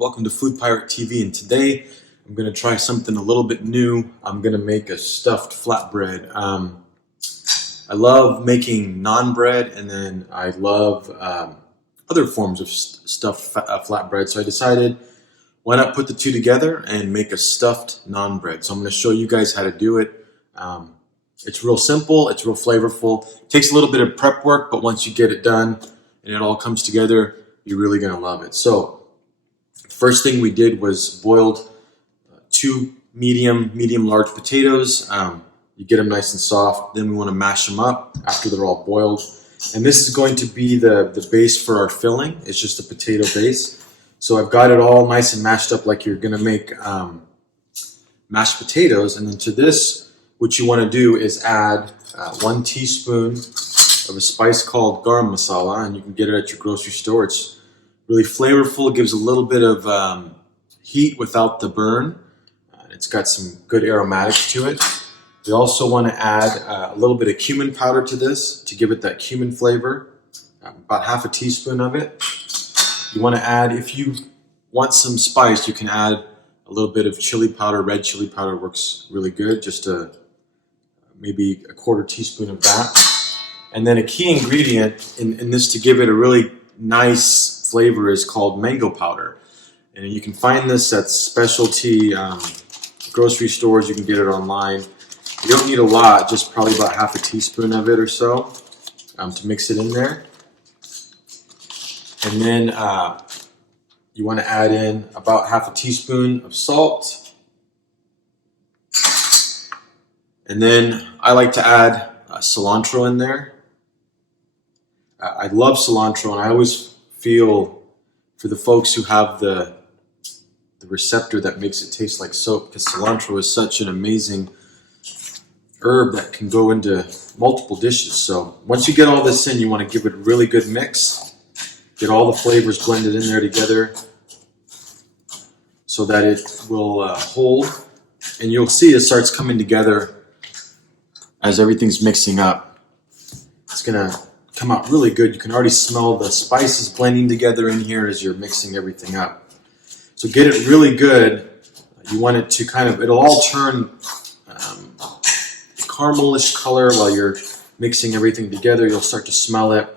Welcome to Food Pirate TV, and today I'm going to try something a little bit new. I'm going to make a stuffed flatbread. I love making naan bread, and then I love other forms of stuffed flatbread, so I decided why not put the two together and make a stuffed naan bread. So I'm going to show you guys how to do it. It's real simple, it's real flavorful. It takes a little bit of prep work, but once you get it done and it all comes together, you're really going to love it. So first thing we did was boiled two medium large potatoes. You get them nice and soft. Then we want to mash them up after they're all boiled. And this is going to be the base for our filling. It's just a potato base. So I've got it all nice and mashed up like you're going to make mashed potatoes. And then to this, what you want to do is add 1 teaspoon of a spice called garam masala, and you can get it at your grocery store. It's really flavorful. It gives a little bit of heat without the burn. It's got some good aromatics to it. We also want to add a little bit of cumin powder to this to give it that cumin flavor, about half a teaspoon of it. You want to add, if you want some spice, you can add a little bit of chili powder. Red chili powder works really good, just maybe a quarter teaspoon of that. And then a key ingredient in this to give it a really nice flavor is called mango powder. And you can find this at specialty grocery stores. You can get it online. You don't need a lot, just probably about half a teaspoon of it or so to mix it in there. And then you want to add in about half a teaspoon of salt. And then I like to add cilantro in there. I love cilantro, and I always feel for the folks who have the receptor that makes it taste like soap, because cilantro is such an amazing herb that can go into multiple dishes. So once you get all this in, you want to give it a really good mix. Get all the flavors blended in there together so that it will hold. And you'll see it starts coming together as everything's mixing up. It's going to come out really good. You can already smell the spices blending together in here as you're mixing everything up. So get it really good. You want it to it'll all turn caramelish color while you're mixing everything together. You'll start to smell it.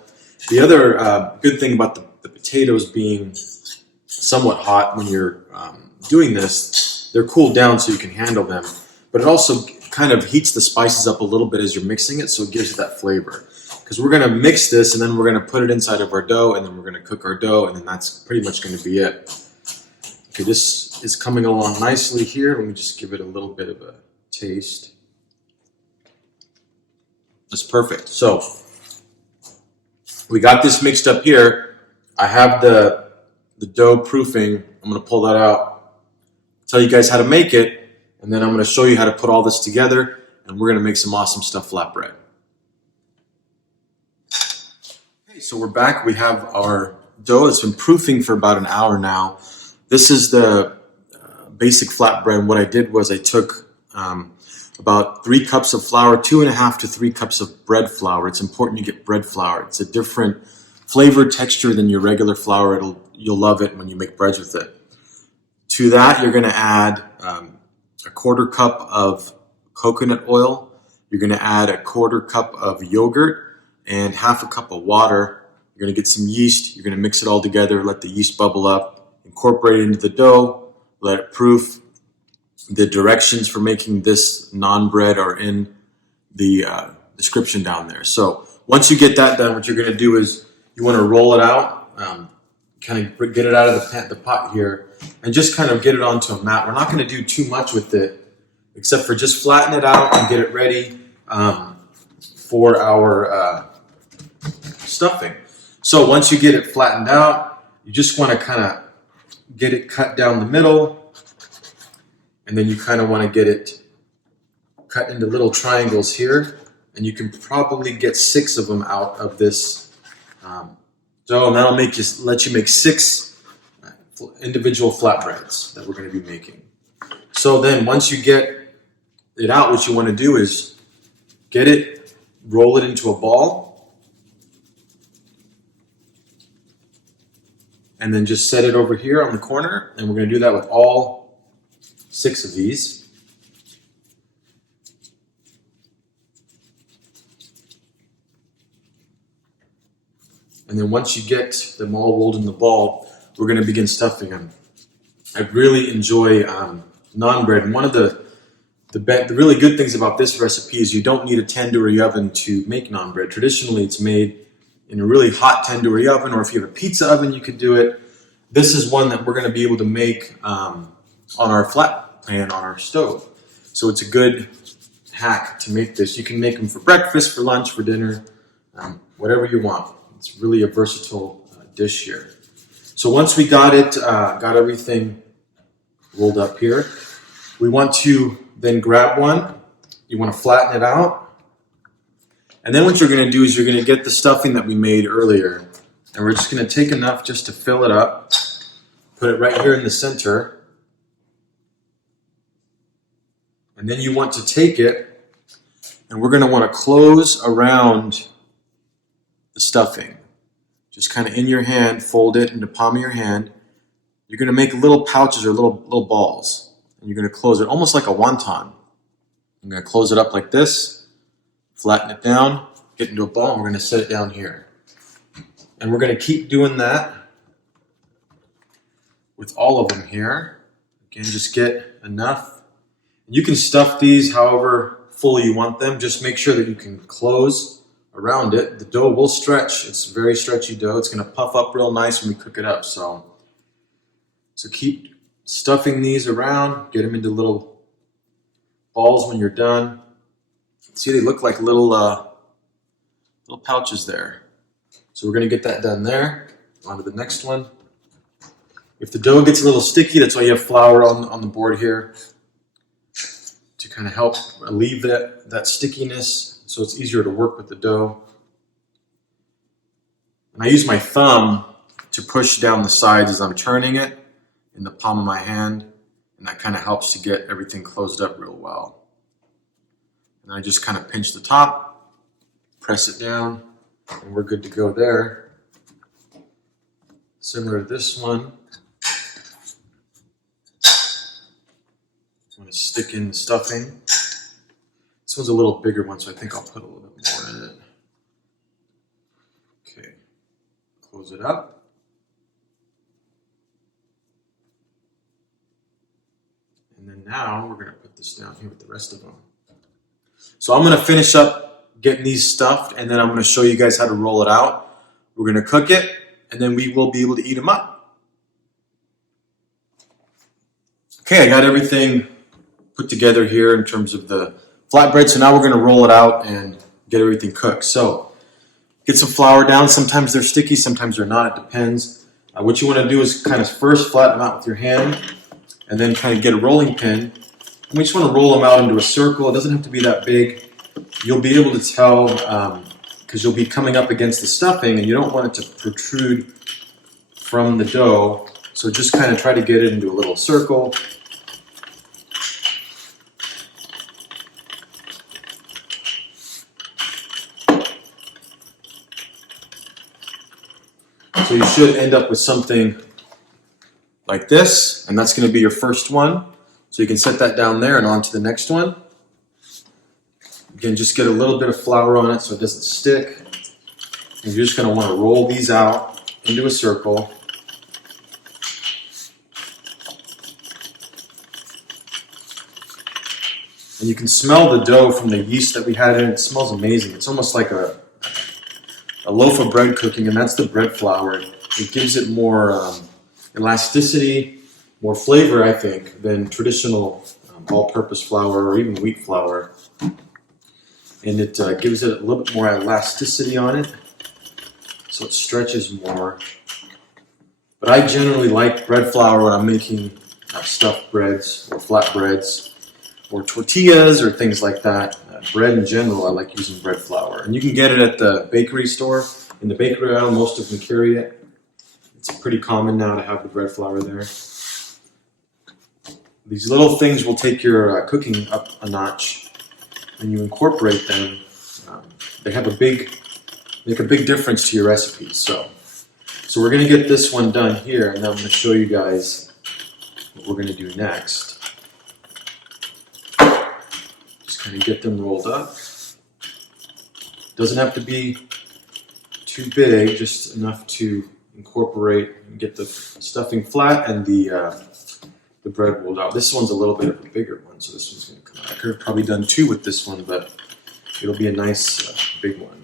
The other good thing about the potatoes being somewhat hot when you're doing this, they're cooled down so you can handle them. But it also kind of heats the spices up a little bit as you're mixing it, so it gives it that flavor. Because we're going to mix this, and then we're going to put it inside of our dough, and then we're going to cook our dough, and then that's pretty much going to be it. Okay, this is coming along nicely here. Let me just give it a little bit of a taste. That's perfect. So we got this mixed up here. I have the dough proofing. I'm going to pull that out, tell you guys how to make it, and then I'm going to show you how to put all this together, and we're going to make some awesome stuffed flatbread. Okay, so we're back. We have our dough. It's been proofing for about an hour now. This is the basic flatbread. What I did was I took about 3 cups of flour, 2.5 to 3 cups of bread flour. It's important you get bread flour. It's a different flavor texture than your regular flour. You'll love it when you make breads with it. To that, you're going to add a 1/4 cup of coconut oil. You're going to add a 1/4 cup of yogurt and 1/2 cup of water. You're going to get some yeast. You're going to mix it all together, let the yeast bubble up, incorporate it into the dough, let it proof. The directions for making this naan bread are in the description down there. So once you get that done, what you're going to do is you want to roll it out, kind of get it out of the pot here, and just kind of get it onto a mat. We're not going to do too much with it, except for just flatten it out and get it ready for our stuffing. So once you get it flattened out, you just want to kind of get it cut down the middle. And then you kind of want to get it cut into little triangles here. And you can probably get 6 of them out of this dough. And that'll let you make 6 individual flatbreads that we're going to be making. So then once you get it out, what you want to do is get it, roll it into a ball. and then just set it over here on the corner, and we're going to do that with all 6 of these. And then once you get them all rolled in the ball, we're going to begin stuffing them. I really enjoy naan bread, and one of the really good things about this recipe is you don't need a tandoori oven to make naan bread. Traditionally, it's made in a really hot tandoori oven, or if you have a pizza oven, you could do it. This is one that we're going to be able to make on our flat pan on our stove. So it's a good hack to make this. You can make them for breakfast, for lunch, for dinner, whatever you want. It's really a versatile dish here. So once we got everything rolled up here, we want to then grab one. You want to flatten it out. And then what you're going to do is you're going to get the stuffing that we made earlier. And we're just going to take enough just to fill it up. Put it right here in the center. And then you want to take it, and we're going to want to close around the stuffing. Just kind of in your hand, fold it in the palm of your hand. You're going to make little pouches or little balls. And you're going to close it almost like a wonton. I'm going to close it up like this, flatten it down, get into a ball, and we're going to set it down here. And we're going to keep doing that with all of them here. Again, just get enough. You can stuff these however full you want them. Just make sure that you can close around it. The dough will stretch. It's very stretchy dough. It's going to puff up real nice when we cook it up. So keep stuffing these around. Get them into little balls when you're done. See, they look like little pouches there. So we're going to get that done there. On to the next one. If the dough gets a little sticky, that's why you have flour on the board here to kind of help relieve that stickiness, so it's easier to work with the dough. And I use my thumb to push down the sides as I'm turning it in the palm of my hand, and that kind of helps to get everything closed up real well. And I just kind of pinch the top, press it down, and we're good to go there. Similar to this one. I'm going to stick in the stuffing. This one's a little bigger one, so I think I'll put a little bit more in it. Okay, close it up. And then now we're going to put this down here with the rest of them. So I'm going to finish up getting these stuffed, and then I'm going to show you guys how to roll it out. We're going to cook it, and then we will be able to eat them up. Okay, I got everything put together here in terms of the flatbread. So now we're going to roll it out and get everything cooked. So get some flour down. Sometimes they're sticky, sometimes they're not. It depends. What you want to do is kind of first flatten them out with your hand, and then kind of get a rolling pin. And we just want to roll them out into a circle. It doesn't have to be that big. You'll be able to tell because you'll be coming up against the stuffing, and you don't want it to protrude from the dough. So just kind of try to get it into a little circle. So you should end up with something like this, and that's going to be your first one. So you can set that down there and on to the next one. Again, just get a little bit of flour on it so it doesn't stick. And you're just going to want to roll these out into a circle. And you can smell the dough from the yeast that we had in it. It smells amazing. It's almost like a loaf of bread cooking, and that's the bread flour. It gives it more elasticity, more flavor, I think, than traditional all-purpose flour or even wheat flour. And it gives it a little bit more elasticity on it, so it stretches more. But I generally like bread flour when I'm making stuffed breads or flatbreads or tortillas or things like that. Bread in general, I like using bread flour. And you can get it at the bakery store. In the bakery aisle, most of them carry it. It's pretty common now to have the bread flour there. These little things will take your cooking up a notch. When you incorporate them, they make a big difference to your recipes. So So we're going to get this one done here, and then I'm going to show you guys what we're going to do next. Just kind of get them rolled up. Doesn't have to be too big, just enough to incorporate and get the stuffing flat and the bread rolled out. This one's a little bit of a bigger one, so this one's going to come out. I could have probably done 2 with this one, but it'll be a nice big one.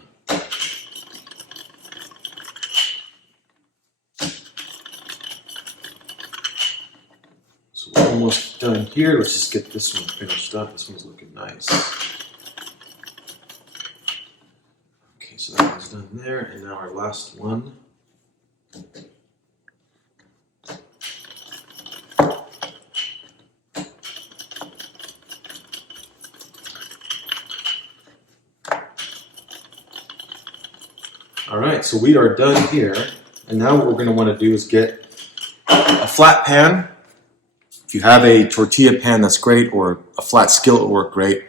So we're almost done here. Let's just get this one finished up. This one's looking nice. Okay, so that one's done there, and now our last one. All right, so we are done here, and now what we're going to want to do is get a flat pan. If you have a tortilla pan, that's great, or a flat skillet will work great.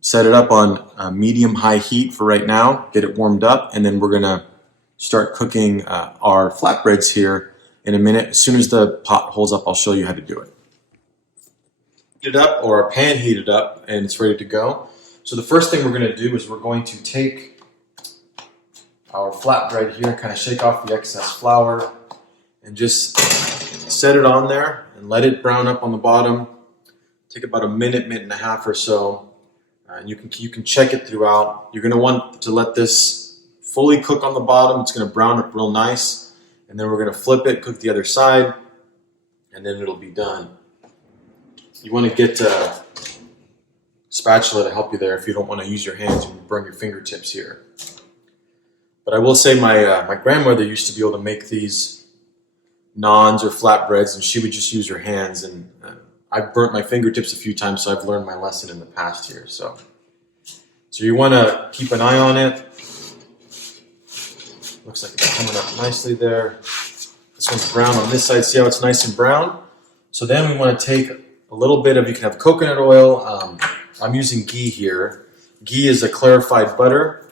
Set it up on medium-high heat for right now, get it warmed up, and then we're going to start cooking our flatbreads here in a minute. As soon as the pot holds up, I'll show you how to do it. Heat it up, or our pan heated up, and it's ready to go. So the first thing we're going to do is we're going to take our flatbread here, kind of shake off the excess flour, and just set it on there and let it brown up on the bottom. Take about a minute and a half or so, and you can check it throughout. You're going to want to let this fully cook on the bottom. It's going to brown up real nice, and then we're going to flip it, cook the other side, and then it'll be done. You want to get a spatula to help you there if you don't want to use your hands and burn your fingertips here. But I will say my grandmother used to be able to make these naans or flatbreads, and she would just use her hands. And I've burnt my fingertips a few times, so I've learned my lesson in the past here. So you want to keep an eye on it. Looks like it's coming up nicely there. This one's brown on this side. See how it's nice and brown? So then we want to take a little bit of, you can have coconut oil. I'm using ghee here. Ghee is a clarified butter.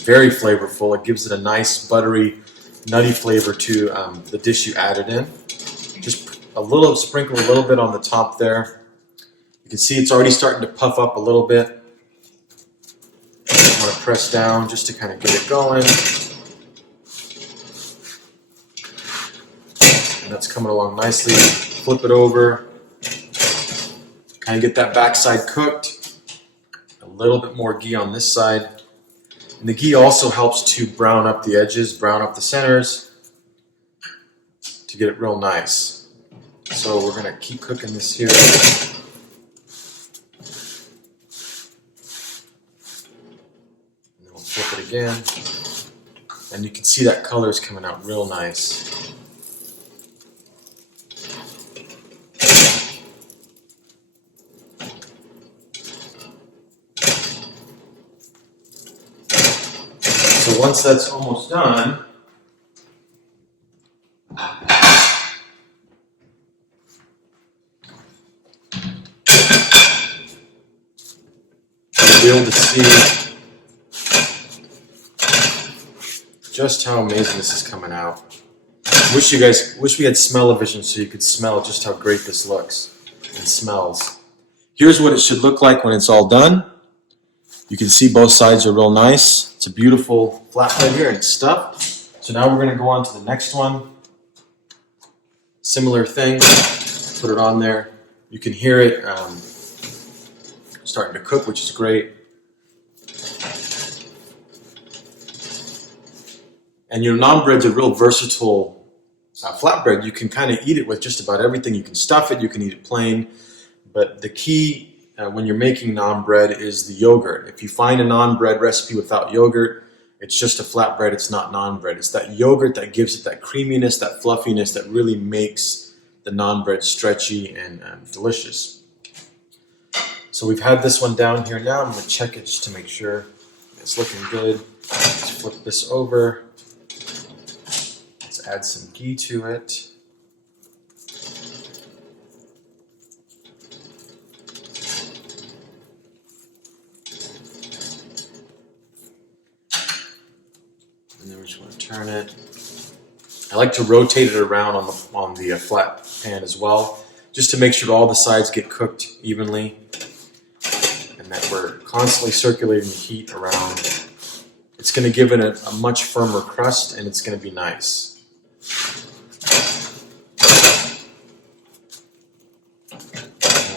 Very flavorful. It gives it a nice buttery, nutty flavor to the dish you added in. Just sprinkle a little bit on the top there. You can see it's already starting to puff up a little bit. You want to press down just to kind of get it going. And that's coming along nicely. Flip it over. Kind of get that backside cooked. A little bit more ghee on this side. And the ghee also helps to brown up the edges, brown up the centers to get it real nice. So we're going to keep cooking this here. And then we'll flip it again. And you can see that color is coming out real nice. So once that's almost done, you'll be able to see just how amazing this is coming out. Wish we had smell-o-vision so you could smell just how great this looks and smells. Here's what it should look like when it's all done. You can see both sides are real nice. It's a beautiful flatbread here, and it's stuffed. So now we're going to go on to the next one. Similar thing. Put it on there. You can hear it starting to cook, which is great. And naan bread's a real versatile flatbread. You can kind of eat it with just about everything. You can stuff it. You can eat it plain. But the key when you're making naan bread is the yogurt. If you find a naan bread recipe without yogurt, it's just a flatbread. It's not naan bread. It's that yogurt that gives it that creaminess, that fluffiness that really makes the naan bread stretchy and delicious. So we've had this one down here now. I'm going to check it just to make sure it's looking good. Let's flip this over. Let's add some ghee to it. And then we just want to turn it. I like to rotate it around on the flat pan as well, just to make sure all the sides get cooked evenly and that we're constantly circulating the heat around. It's going to give it a much firmer crust, and it's going to be nice. And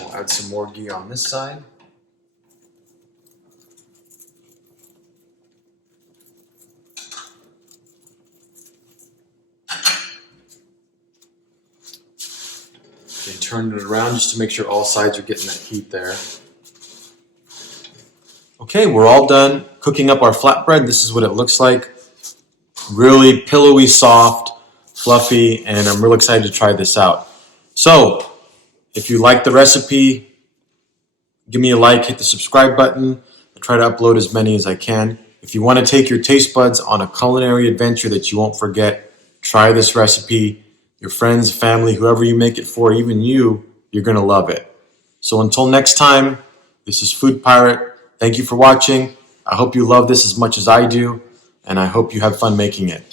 we'll add some more ghee on this side. And turn it around just to make sure all sides are getting that heat there. Okay, we're all done cooking up our flatbread. This is what it looks like. Really pillowy, soft, fluffy, and I'm real excited to try this out. So, if you like the recipe, give me a like, hit the subscribe button. I'll try to upload as many as I can. If you want to take your taste buds on a culinary adventure that you won't forget, try this recipe. Your friends, family, whoever you make it for, even you're going to love it. So until next time, this is Food Pirate. Thank you for watching. I hope you love this as much as I do, and I hope you have fun making it.